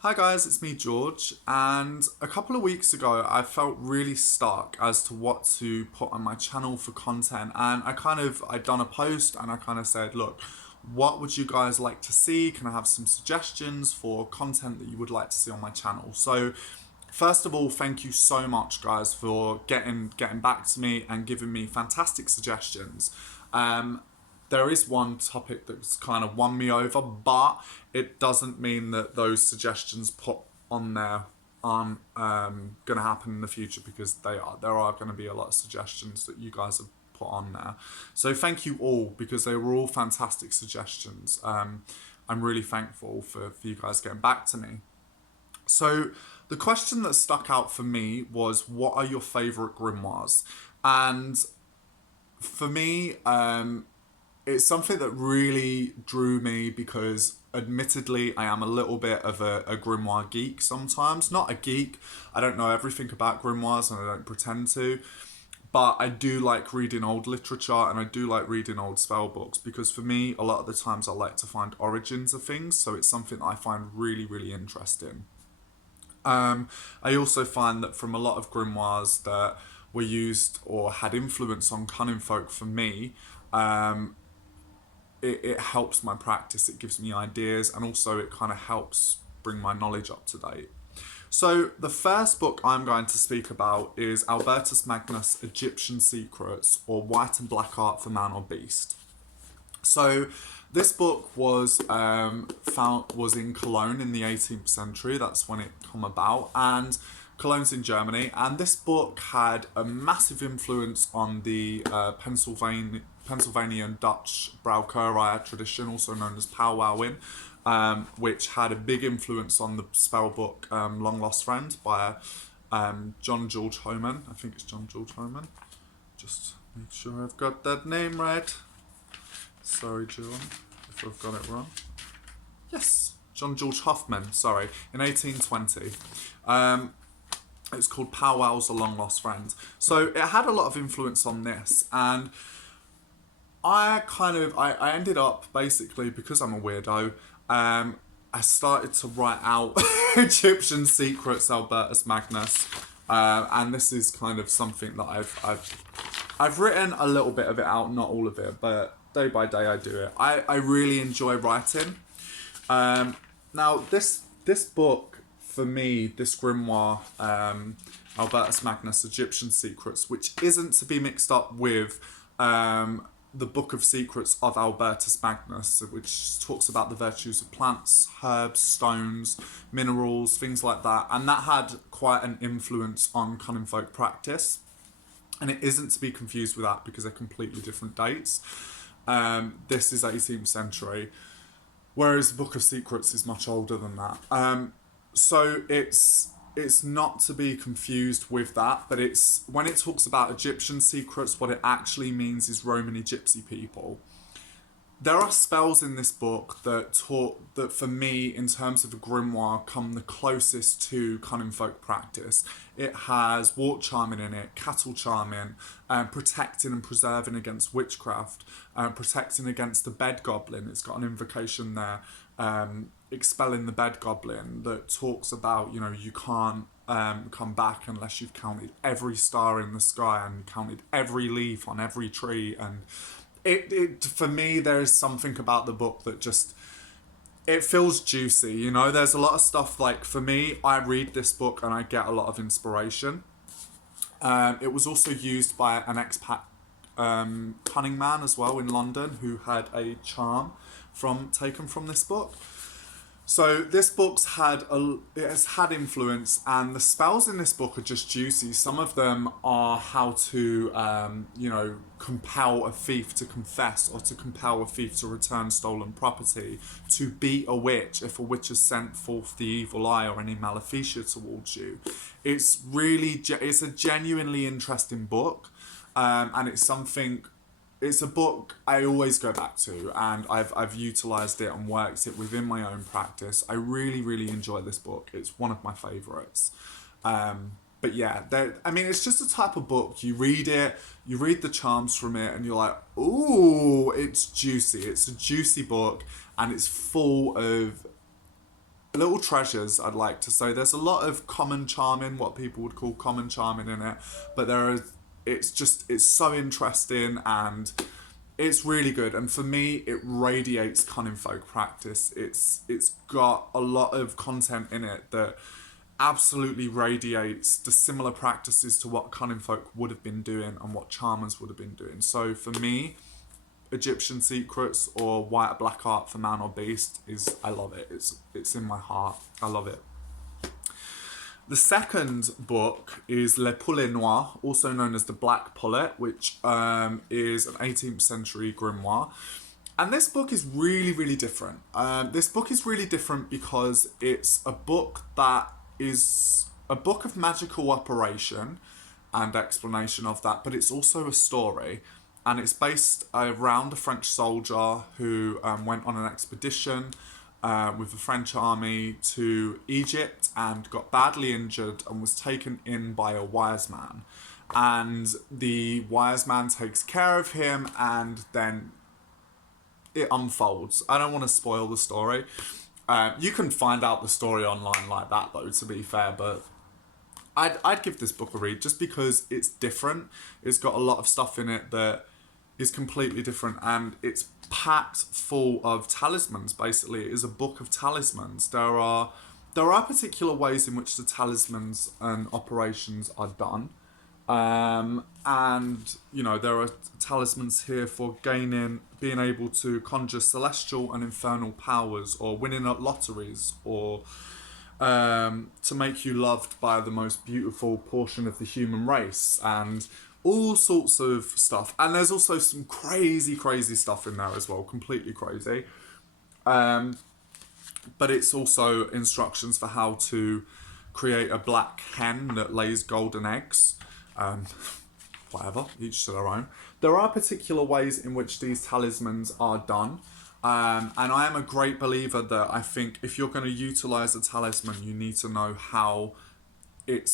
Hi guys, it's me George, and a couple of weeks ago I felt really stuck as to what to put on my channel for content, and I'd done a post and I kind of said, look, what would you guys like to see? Can I have some suggestions for content that you would like to see on my channel? So first of all, thank you so much guys for getting back to me and giving me fantastic suggestions. Um, there is one topic that's kind of won me over, but it doesn't mean that those suggestions put on there aren't going to happen in the future, because they are. There are going to be a lot of suggestions that you guys have put on there. So thank you all, because they were all fantastic suggestions. I'm really thankful for you guys getting back to me. So the question that stuck out for me was, what are your favourite grimoires? And for me, it's something that really drew me because admittedly I am a little bit of a grimoire geek sometimes. Not a geek, I don't know everything about grimoires and I don't pretend to, but I do like reading old literature and I do like reading old spell books, because for me a lot of the times I like to find origins of things, so it's something that I find really interesting. I also find that from a lot of grimoires that were used or had influence on cunning folk, for me, it helps my practice, it gives me ideas, and also it kind of helps bring my knowledge up to date. So the first book I'm going to speak about is Albertus Magnus' Egyptian Secrets, or White and Black Art for Man or Beast. So this book was in Cologne in the 18th century. That's when it come about, and Cologne's in Germany. And this book had a massive influence on the Pennsylvanian Dutch Brouwkerij tradition, also known as powwowing, which had a big influence on the spell book Long Lost Friend by John George Homan. I think it's John George Homan. Just make sure I've got that name right. Sorry, John, if I've got it wrong. Yes, John George Hoffman, sorry, in 1820. It's called Powwows, a Long Lost Friend. So it had a lot of influence on this, and I ended up basically, because I'm a weirdo, I started to write out Egyptian Secrets, Albertus Magnus, and this is kind of something that I've written a little bit of it out, not all of it, but day by day I do it. I really enjoy writing. Now this book, for me, this grimoire, Albertus Magnus, Egyptian Secrets, which isn't to be mixed up with the Book of Secrets of Albertus Magnus, which talks about the virtues of plants, herbs, stones, minerals, things like that, and that had quite an influence on cunning folk practice. And it isn't to be confused with that, because they're completely different dates. This is 18th century, whereas the Book of Secrets is much older than that. So it's not to be confused with that, but it's when it talks about Egyptian secrets, what it actually means is Romany gypsy people. There are spells in this book that for me, in terms of a grimoire, come the closest to cunning folk practice. It has wart charming in it, cattle charming, protecting and preserving against witchcraft, protecting against the bed goblin. It's got an invocation there, expelling the bed goblin, that talks about, you can't come back unless you've counted every star in the sky and counted every leaf on every tree. And it for me, there is something about the book that just, it feels juicy. There's a lot of stuff, like, for me, I read this book and I get a lot of inspiration. It was also used by an expat cunning man as well in London, who had a charm taken from this book. So this it has had influence, and the spells in this book are just juicy. Some of them are how to, compel a thief to confess, or to compel a thief to return stolen property, to beat a witch if a witch has sent forth the evil eye or any maleficia towards you. It's a genuinely interesting book, and it's a book I always go back to, and I've utilised it and worked it within my own practice. I really enjoy this book. It's one of my favourites. But yeah, it's just a type of book. You read it, you read the charms from it, and you're like, ooh, it's juicy. It's a juicy book, and it's full of little treasures, I'd like to say. There's a lot of common charming, what people would call common charming in it, but it's so interesting and it's really good. And for me, it radiates cunning folk practice. It's got a lot of content in it that absolutely radiates the similar practices to what cunning folk would have been doing and what charmers would have been doing. So for me, Egyptian Secrets or White Black Art for Man or Beast I love it. It's in my heart. I love it. The second book is Le Poulet Noir, also known as the Black Pullet, which is an 18th century grimoire. And this book is really, really different. This book is really different because it's a book that is a book of magical operation and explanation of that, but it's also a story. And it's based around a French soldier who went on an expedition with the French army to Egypt and got badly injured and was taken in by a wise man. And the wise man takes care of him and then it unfolds. I don't want to spoil the story. You can find out the story online like that though, to be fair, but I'd give this book a read just because it's different. It's got a lot of stuff in it that is completely different and it's packed full of talismans. Basically, it is a book of talismans. There are particular ways in which the talismans and operations are done. And you know, there are talismans here for being able to conjure celestial and infernal powers, or winning at lotteries, or to make you loved by the most beautiful portion of the human race, and all sorts of stuff. And there's also some crazy stuff in there as well, completely crazy. But it's also instructions for how to create a black hen that lays golden eggs. Whatever, each to their own. There are particular ways in which these talismans are done. And I am a great believer that I think if you're going to utilize a talisman, you need to know how it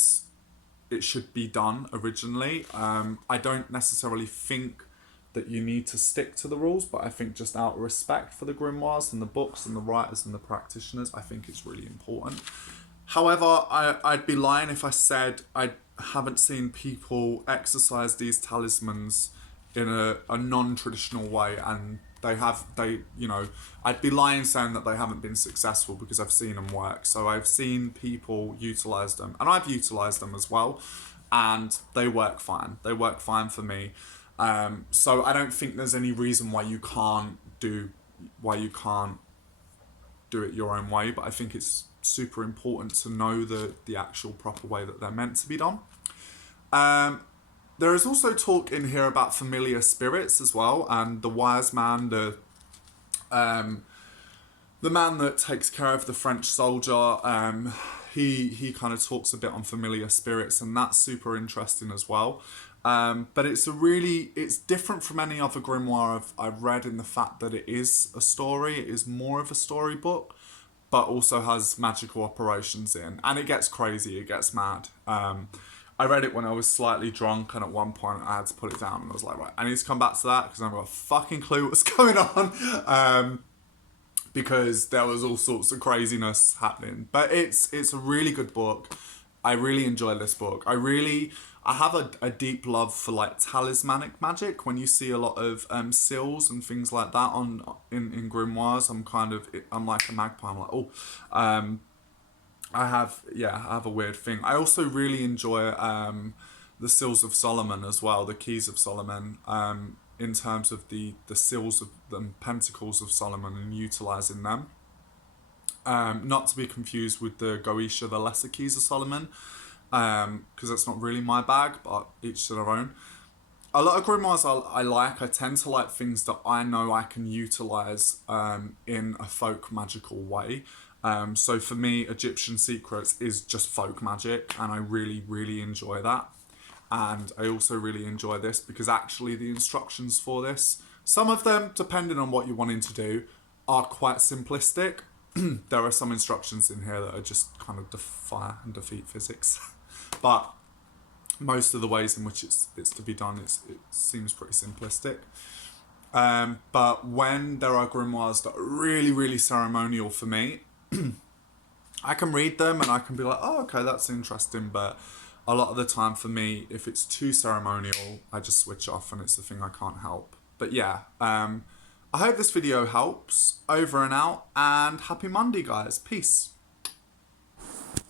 should be done originally. I don't necessarily think that you need to stick to the rules, but I think just out of respect for the grimoires and the books and the writers and the practitioners, I think it's really important. However, I'd be lying if I said I haven't seen people exercise these talismans in a non-traditional way, and I'd be lying saying that they haven't been successful because I've seen them work. So I've seen people utilize them, and I've utilized them as well, and they work fine. They work fine for me. So I don't think there's any reason why you can't do it your own way, but I think it's super important to know the actual proper way that they're meant to be done. There is also talk in here about familiar spirits as well, and the wise man, the man that takes care of the French soldier, he kind of talks a bit on familiar spirits, and that's super interesting as well. But it's different from any other grimoire I've read in the fact that it is a story. It is more of a storybook, but also has magical operations in, and it gets crazy, it gets mad. I read it when I was slightly drunk, and at one point I had to put it down, and I was like, right, I need to come back to that because I haven't got a fucking clue what's going on, because there was all sorts of craziness happening. But it's a really good book. I really enjoy this book. I have a deep love for like talismanic magic. When you see a lot of seals and things like that in grimoires, I'm like a magpie. I'm like, oh, I have a weird thing. I also really enjoy the Seals of Solomon as well, the Keys of Solomon, in terms of the seals of the Pentacles of Solomon and utilizing them. Not to be confused with the Goetia, the Lesser Keys of Solomon, because that's not really my bag, but each to their own. A lot of grimoires I tend to like things that I know I can utilize in a folk magical way. So for me, Egyptian Secrets is just folk magic, and I really, really enjoy that. And I also really enjoy this because actually the instructions for this, some of them, depending on what you're wanting to do, are quite simplistic. There are some instructions in here that are just kind of defy and defeat physics. But most of the ways in which it's to be done, it seems pretty simplistic. But when there are grimoires that are really, really ceremonial for me, I can read them and I can be like, oh, okay, that's interesting. But a lot of the time for me, if it's too ceremonial, I just switch off and it's the thing I can't help. But yeah, I hope this video helps. Over and out, and happy Monday, guys. Peace.